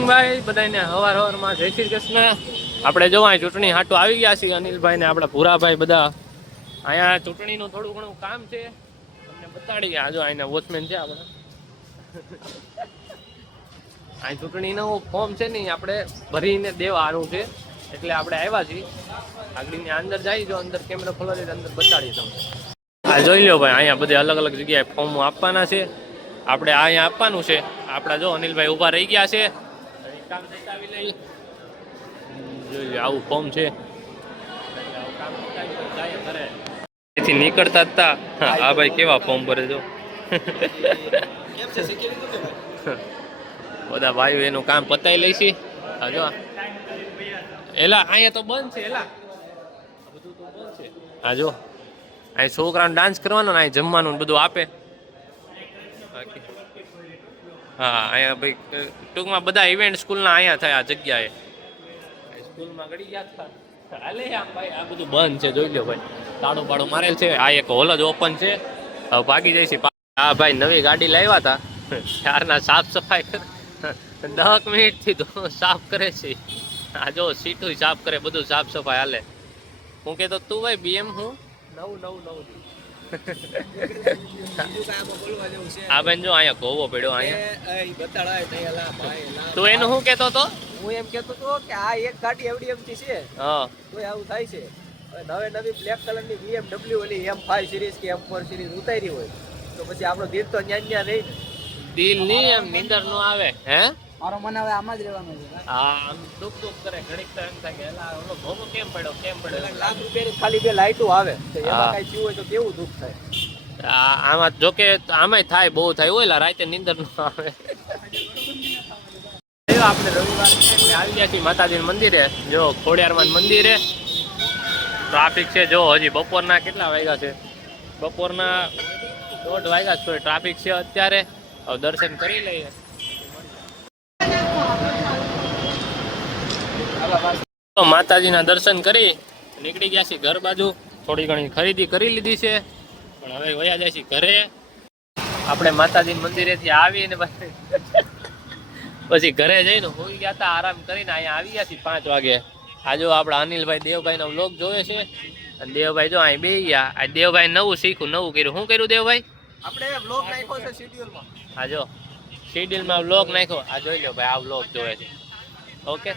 ભાઈ બધાને હવાર હવારમાં જય શ્રી કૃષ્ણ। આપણે જો અહીં ચૂંટણી હાટું આવી ગયા છીએ અનિલભાઈ ને આપણા ભૂરાભાઈ બધા અહીંયા ચૂંટણીનું થોડું ઘણું કામ છે તમને બતાડી ગયા। જો અહીંના વોચમેન છે આપણે અહીં ચૂંટણીનું ફોર્મ છે ને આપણે ભરીને દેવાનું છે એટલે આપણે આવ્યા છીએ। આગળની અંદર જઈ જો અંદર કેમેરા ખોલો છે અંદર બતાડીએ તમને। આ જોઈ લો ભાઈ અહીંયા બધે અલગ અલગ જગ્યાએ ફોર્મ આપવાના છે આપણે અહીંયા આપવાનું છે। આપણા જો અનિલભાઈ ઊભા રહી ગયા છે આવું ફોર્મ છે એથી નીકળતા હતા। હા ભાઈ કેવા ફોર્મ ભરે જો બધા ભાઈઓ એનું કામ પતાવી લઈશી। હા જો એલા અહીંયા તો બંધ છે એલા બધું તો બંધ છે। હા જો અહીં છોકરાને ડાન્સ કરવાનો ને અહીં જમવાનું બધું આપે। હા અહીંયા ભાઈ ટૂંકમાં બધા ઇવેન્ટ સ્કૂલના અહીંયા થાય આ જગ્યાએ સ્કૂલમાં ગળી ગયા હતા હાલે આમ ભાઈ આ બધું બંધ છે જોઈ લો ભાઈ તાળું બાળું મારેલ છે। આ એક હોલ જ ઓપન છે હવે ભાગી જઈશ। હા ભાઈ નવી ગાડી લાવ્યા હતા ત્યારના સાફ સફાઈ 10 મિનિટથી તો સાફ કરે છે। આ જો સીટું સાફ કરે બધું સાફ સફાઈ હાલે। હું કહેતો તું ભાઈ બીએમ હું નવું આ બેન જો અહીંયા ગોવો પડ્યો અહીંયા તું એનું શું કેતો તો? હું એમ કેતો તો કે આ એક ગાડી એવડી એમથી છે હા તોય આવું થાય છે। નવી બ્લેક કલરની BMW ઓલી M5 સિરીઝ કે M4 સિરીઝ ઉતારી હોય તો પછી આપણો દિલ તો ન્યા રહી ને। દિલ ની એમ નીંદર નો આવે હે મારો મન હવે આમાં જ રહેવાનું છે। હા આમ દુખ કરે ઘડીક તો એમ થાય કે એલા ઓલો ભોગો કેમ પડ્યો લાખ રૂપિયાની ખાલી 2 લાઈટો આવે તો એમાં કઈ થયું હોય તો કેવું દુખ થાય। આમાં જોકે આમાંય થાય બહુ થાય ઓલા રાતે નીંદર નો આવે। આપણે રવિવાર આવી ગયા છીએ માતાજીના મંદિરે જો ખોડિયારમાં મંદિરે ટ્રાફિક છે જો હજી બપોરના કેટલા વાગ્યા છે બપોરના 1:30 વાગ્યા છે ટ્રાફિક છે અત્યારે હવે દર્શન કરી લઈએ। માતાજીના દર્શન કરી નીકળી ગયા છીએ ઘર બાજુ થોડી ઘણી ખરીદી કરી લીધી છે પણ હવે વયા જાય છે ઘરે। આપણે માતાજીના મંદિરેથી આવીને પછી ઘરે જઈને હોઈ ગયા હતા આરામ કરીને અહીંયા આવી ગયા છીએ 5 વાગે। આ જો આપણા અનિલભાઈ દેવભાઈનો વ્લોગ જોવે છે અને દેવભાઈ જો અહીં બેસી ગયા। આ દેવભાઈ નવું શીખ્યું નવું કર્યું શું કર્યું દેવભાઈ? આપણે વ્લોગ નાખ્યો છે શેડ્યુલમાં। હા જો શેડ્યુલમાં વ્લોગ નાખ્યો આ જોઈ લો ભાઈ આ વ્લોગ જોવે છે ઓકે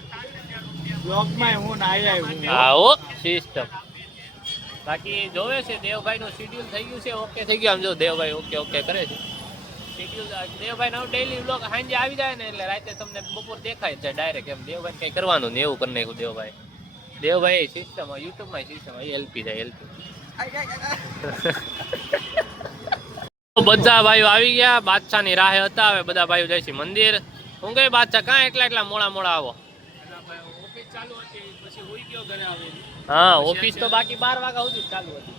વ્લોગમાં હું ના આવ્યો હા ઓ સિસ્ટમ બાકી જોવે છે દેવભાઈનું શેડ્યુલ થઈ ગયું છે ઓકે થઈ ગયું આમ જો દેવભાઈ ઓકે ઓકે કરે છે શેડ્યુલ દેવભાઈ નો ડેઈલી વ્લોગ સાંજે આવી જાય ને એટલે રાતે તમને બપોર દેખાય છે ડાયરેક્ટ એમ દેવભાઈ કઈ કરવાનું ને એવું કરી નાખ્યું દેવભાઈ સિસ્ટમ યુટ્યુબમાં સિસ્ટમ એલપી જાય એલપી બધા ભાઈઓ આવી ગયા બાદશાહની રાહે હતા હવે બધા ભાઈઓ જાય છે મંદિર। હું ગઈ બાદશાહ કાં એટલા મોડા આવો? હા ઓફિસ તો બાકી 12 વાગ્યા સુધી ચાલુ હતી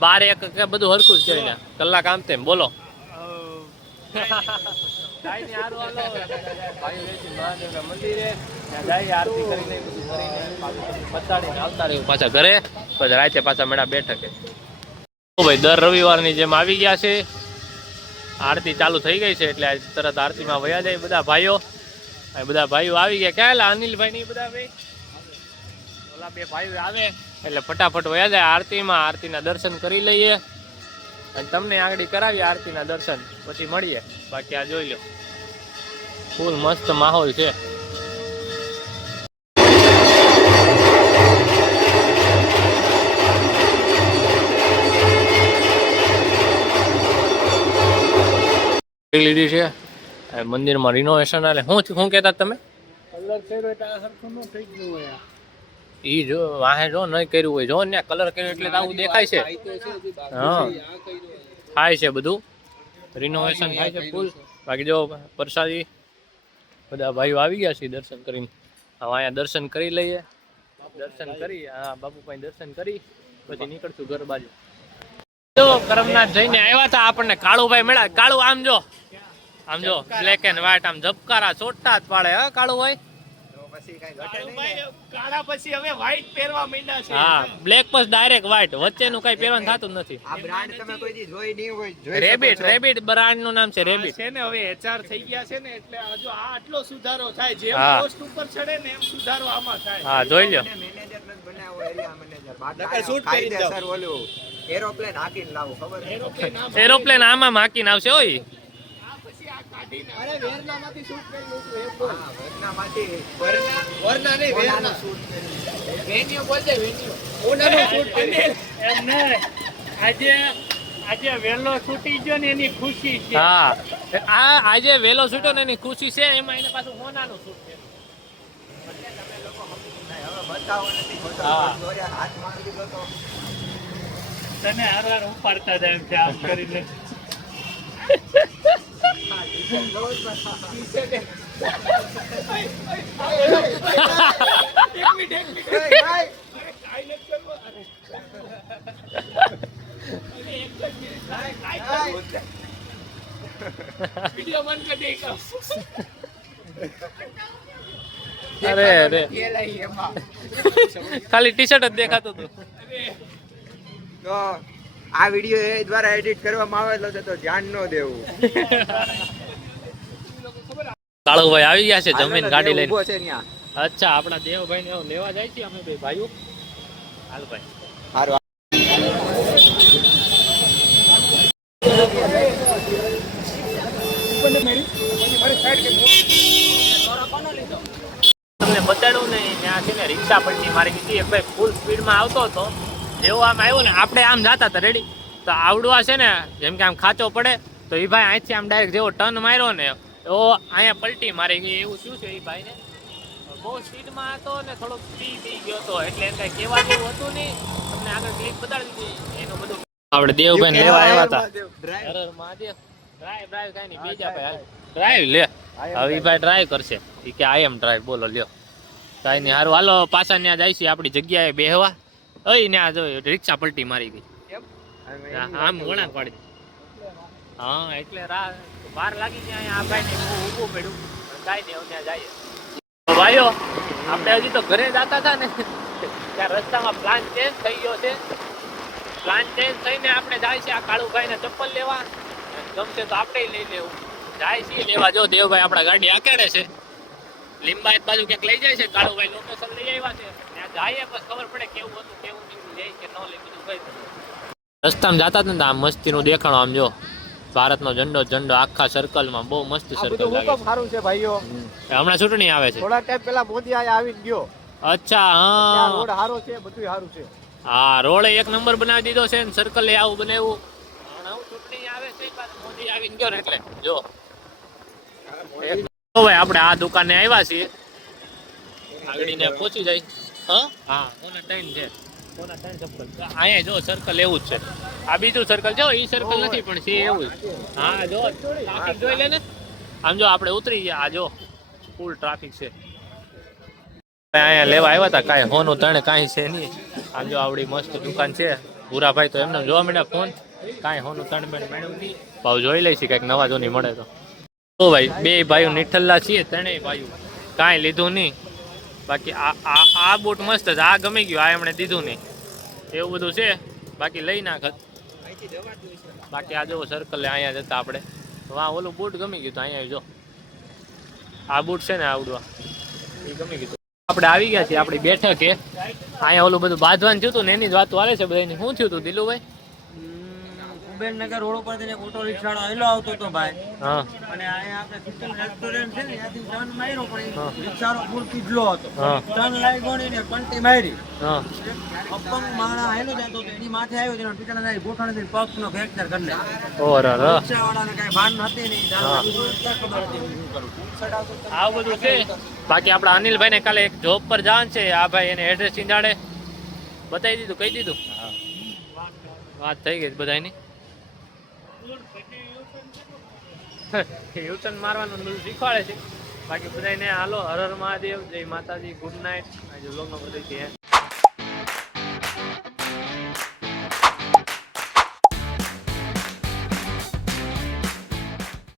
12 1 બધું હરખું જ છે કલાક આમ તેમ બોલો પાછા ઘરે પછી રાતે પાછા મેળા બેઠકે ભાઈ દર રવિવારની જેમ આવી ગયા છે। આરતી ચાલુ થઈ ગઈ છે એટલે તરત આરતીમાં વયા જાય બધા ભાઈઓ આવી ગયા। ક્યાં અનિલભાઈ ની બધા ભાઈ ઓલા 2 ભાઈઓ આવે એટલે ફટાફટ વયા જાય આરતીમાં આરતીના દર્શન કરી લઈએ અને તમને આગળ કરાવીએ આરતીના દર્શન પછી મળીએ। બાકી આ જોઈ લો ફૂલ મસ્ત માહોલ છે। લીધી છે મંદિરમાં રિનોવેશન એટલે શું કહેતા તમે? કલર કર્યો એટલે સરખું ન થઈ ગયું હોય ઈ જો વાહે જો નહીં કર્યું હોય જો ને કલર કર્યો એટલે આવું દેખાય છે। હા થાય છે બધું રિનોવેશન થાય છે ફૂલ। બાકી જો પ્રસાદી બધા ભાઈઓ આવી ગયા છે દર્શન કરીને હવે અહીંયા દર્શન કરી લઈએ દર્શન કરી હા બાપુભાઈ દર્શન કરી પછી નીકળશું ઘર બાજુ। જો કરમનાથ જઈને આવ્યા હતા આપણને કાળુભાઈ મળ્યા। કાળુ આમ જો બ્લેક એન્ડ વ્હાઈટ આમ ઝબકારા ચોટતા જ પાડે હા કાળુભાઈ પછી કઈ ઘટે નહીં ને. કાળા પછી હવે વ્હાઈટ પહેરવા માંડ્યા છે. હા બ્લેક પછી ડાયરેક્ટ વ્હાઈટ, વચ્ચેનું કઈ પહેરવાનું થતું જ નથી. આ બ્રાન્ડ તમે કોઈ દી જોઈ નહીં હોય, જોઈ શકો રેબિટ છો. રેબિટ બ્રાન્ડ નું નામ છે રેબિટ. છે ને હવે એચઆર થઈ ગયા છે ને એટલે હજુ આ આટલો સુધારો થાય, જેમ હા. પોસ્ટ ઉપર ચડે ને એમ સુધારો આમાં થાય. હા જોઈ લ્યો. મને મેનેજર નથી બનાવ્યો, એરિયા મેનેજર. બાકી નકર શૂટ કરી જાઓ. કાયદેસર ઓલું એરોપ્લેન હાકીને લાવો, ખબર છે? એરોપ્લેન આમ એરોપ્લેન આમાં માકીને આવશે ઓય. આ પછી આ કાઢીને અરે વેરનામાંથી શૂટ કરી લઉં છું એમ બોલ. હા, વરનામાંથી વરના નહીં વેરના. ઓલાનું શૂટ કર્યું. વેન્યુ બોલજે વેન્યુ. ઓનાનું શૂટ કરી. એમ નહીં. આજે વેલો છૂટી ગયો ને એની ખુશી છે. હા આ આજે વેલો છૂટ્યો ને એની ખુશી છે, એમાં એને પાછું હોનાનું શૂટ છે. હવે બતાવો નથી, બતાવો. હા. જોયા, હાથ મારી દીધો તો. તને હારવાર ઉપાડતા જાય એમ છે આમ કરીને. હા, ટી-શર્ટ લો જ બતાવો. એક મિનિટ. એય, ભાઈ. અરે કાઈ નથી કરવું. અરે એક જ મિનિટ. અરે કાઈ કરવું જ નહીં. વિડિયો બંધ કરી દે કામ. અરે અરે ગેલાઈ એમાં. ખાલી ટી શર્ટ જ દેખાતું હતું. તો આ વિડિયો એ દ્વારા એડિટ કરવામાં આવેલો છે, તો ધ્યાન ન દેવું. કાળુભાઈ આવી ગયા છે જમીન ગાડી લઈને. ઊભો છે ત્યાં. અચ્છા આપણા દેવભાઈ ને લેવા જાય છે અમે બે ભાઈઓ. હાલ ભાઈ. હારું. તમને બતાડ્યું ને ત્યાં છે ને રિક્ષા પલટી મારી દીધી. એક ભાઈ ફૂલ સ્પીડમાં આવતો હતો, જેવો આમ આવ્યો ને આપણે આમ જતા હતા રેડી, તો આવડવા છે ને જેમ કે આમ ખાચો પડે તો એ ભાઈ અહીંથી આમ ડાયરેક્ટ જેવો ટર્ન માર્યો ને તો અહીંયા પલટી મારી ગઈ. એવું શું છે એ ભાઈને બહુ સ્પીડમાં હતો ને થોડોક પી ગયો હતો, એટલે એને કઈ કહેવા જેવું હતું નહીં. તમને આગળ ક્લિપ બતાડી દીધી એનું બધું. આપણે દેવભાઈ ને લેવા આવ્યા હતા. હર હર મહાદેવ. ડ્રાઈવ ડ્રાઈવ કઈ નહીં, બીજા ભાઈ ડ્રાઈવ લે. હવે ઈ ભાઈ ડ્રાઈવ કરશે. ઈ કે આઈ એમ ડ્રાઈવ. બોલો લ્યો કાંઈ નહીં. હારું હાલો પાછા ત્યાં જઈશું આપણી જગ્યાએ બેહવા. ઓય ત્યાં જો રિક્ષા પલટી મારી ગઈ. આમ વળાંક પાડી. હા એટલે વાર લાગી ગયા અહીંયા. આ ભાઈને ઊભું પડ્યું. કાંઈ નહીં હવે ત્યાં જઈએ. ભાઈઓ આપણે હજી તો ઘરે જતા હતા ને ત્યાં રસ્તામાં પ્લાન ચેન્જ થઈ ગયો છે. પ્લાન ચેન્જ થઈને આપણે જાય છે આ કાળુભાઈને ચપ્પલ લેવા. ગમશે તો આપણે લઈ લેવું. જાય છે લેવા. જો દેવભાઈ આપણા ગાડી આકેડે છે. લીંબાયત બાજુ ક્યાંક લઈ જાય છે. કાળુભાઈ લોકેશન લઈ આવ્યા છે. ત્યાં જઈએ બસ ખબર પડે કેવું હતું, કેવું નીકળ્યું જાય કે ન લઈ બધું કઈ. રસ્તામાં જતા હતા ને આમ મસ્તીનું દેખાણો. આમ જો ભારતનો ઝંડો ઝંડો આખા સર્કલમાં બહુ મસ્ત સર્કલ લાગે. સારું છે ભાઈઓ. હમણાં ચૂંટણી આવે છે. થોડા ટાઈમ પહેલા મોદી આયા આવીને ગયો. અચ્છા ત્યાં હા રોડ સારો છે, બધું સારું છે. હા રોડ એક નંબર બનાવી દીધો છે ને સર્કલે આવું બનાવ્યું. હમણાં ચૂંટણી આવે છે પાછું મોદી આવીને ગયો ને એટલે જો ભાઈ આપણે આ દુકાને આવ્યા છીએ. આગળીને પહોંચી જાય. હા કોના ત્રણ છે. કોના ત્રણ સર્કલ અહીંયા જો સર્કલ એવું જ છે. આ બીજું સર્કલ જો ઈ સર્કલ નથી પણ છે એવું જ. હા જો ટ્રાફિક જોઈ લે ને. આમ જો આપણે ઉતરી ગયા. આ જો ફૂલ ટ્રાફિક છે. અહીંયા લેવા આવ્યા હતા. કાંઈ હોનું તણે કાંઈ છે નહીં. આમ જો આવડી મસ્ત દુકાન છે. ભૂરાભાઈ તો એમને જોવા મળ્યા ફોન. કાંઈ હોનું તણ બેન મળ્યું નહીં. ભાવ જોઈ લઈશી કંઈક નવા જોની મળે તો. તો ભાઈ બે ભાઈઓ નિઠ્ઠલ્લા છીએ. ત્રણેય ભાઈઓ કાંઈ લીધું નહીં. બાકી આ બૂટ મસ્ત છે. આ ગમી ગયું. આ એમણે દીધું નહીં. એવું બધું છે. બાકી લઈ નાખત. બાકી આ જો સર્કલ અહીંયા જતા આપણે વાં ઓલું બૂટ ગમી ગયું. તો અહીંયા જો આ બૂટ છે ને આવડવા એ ગમી ગયું. આપણે આવી ગયા છીએ આપણી બેઠકે. અહીંયા ઓલું બધું બાંધવાનું થયું હતું ને એની જ વાતો હાલે છે બધાની. શું થયું હતું દિલુભાઈ? કુબેરનગર રોડ ઉપર એક ઓટો રિક્ષાનો હેલો આવતો હતો ભાઈ. હા અને અહીંયા આપણે કિચન રેસ્ટોરન્ટ છે ને ત્યાંથી ટર્ન માર્યો પણ રિક્ષાનો ફૂલ પીધલો હતો. હા ટર્ન લાગ્યો ને એને પંટી મારી. હા અપંગ માણા હેલો જતો હતો એની માથે આવ્યો તેનો પિતાના ગોઠણથી પગનો ફ્રેક્ચર કરી નાખ્યો. ઓર રિક્ષાવાળાને કાંઈ ભાન નથી નહીં. હા. ખબર હતી હું શું કરું. આવું બધું છે. બાકી આપણા અનિલભાઈ ને કાલે એક જોબ પર જવાનું છે. આ ભાઈ એને એડ્રેસ ચીંડાડે બતાવી દીધું, કહી દીધું. વાત થઈ ગઈ બધાની. યુટર્ન મારવાનું બધું શીખવાડે છે. બાકી બધાને હાલો હર હર મહાદેવ, જય માતાજી, ગુડ નાઇટ. આજે વ્લોગનો બધું છે.